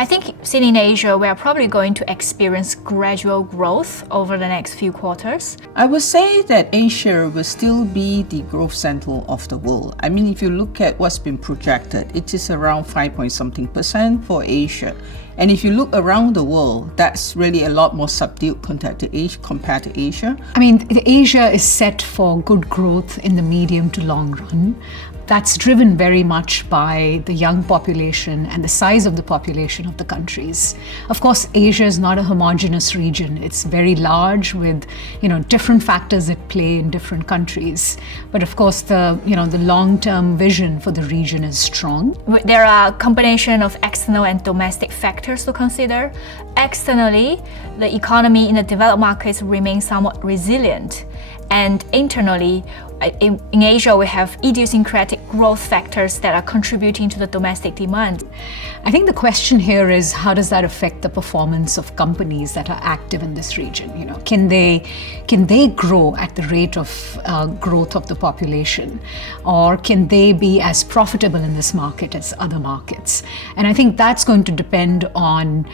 I think seen in Asia, we are probably going to experience gradual growth over the next few quarters. I would say that Asia will still be the growth center of the world. I mean, if you look at what's been projected, it is around 5-point-something% for Asia. And if you look around the world, that's really a lot more subdued compared to Asia. I mean, Asia is set for good growth in the medium to long run. That's driven very much by the young population and the size of the population of the countries. Of course, Asia is not a homogeneous region. It's very large with, different factors at play in different countries. But of course, the long-term vision for the region is strong. There are a combination of external and domestic factors to consider. Externally, the economy in the developed markets remains somewhat resilient. And internally, in Asia, we have idiosyncratic growth factors that are contributing to the domestic demand. I think the question here is, how does that affect the performance of companies that are active in this region? Can they grow at the rate of growth of the population, or can they be as profitable in this market as other markets? And I think that's going to depend on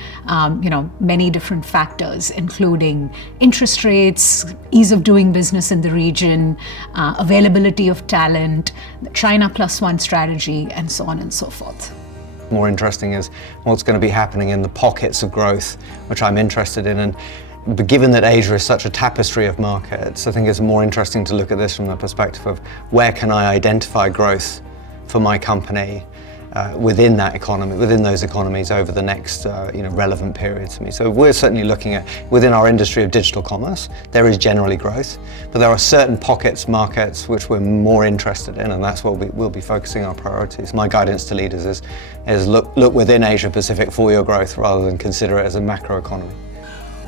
many different factors, including interest rates, ease of doing business in the region, availability of talent, the China +1 strategy, and so on and so forth. More interesting is what's going to be happening in the pockets of growth, which I'm interested in. But given that Asia is such a tapestry of markets, I think it's more interesting to look at this from the perspective of where can I identify growth for my company within that economy, within those economies over the next relevant period to me. So we're certainly looking at, within our industry of digital commerce, there is generally growth, but there are certain markets which we're more interested in, and that's where we'll be focusing our priorities. My guidance to leaders is look within Asia Pacific for your growth rather than consider it as a macro economy.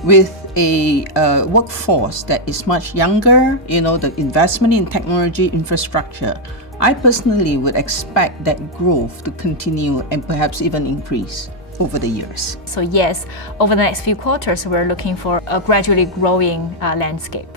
With a workforce that is much younger, the investment in technology infrastructure, I personally would expect that growth to continue and perhaps even increase over the years. So yes, over the next few quarters, we're looking for a gradually growing landscape.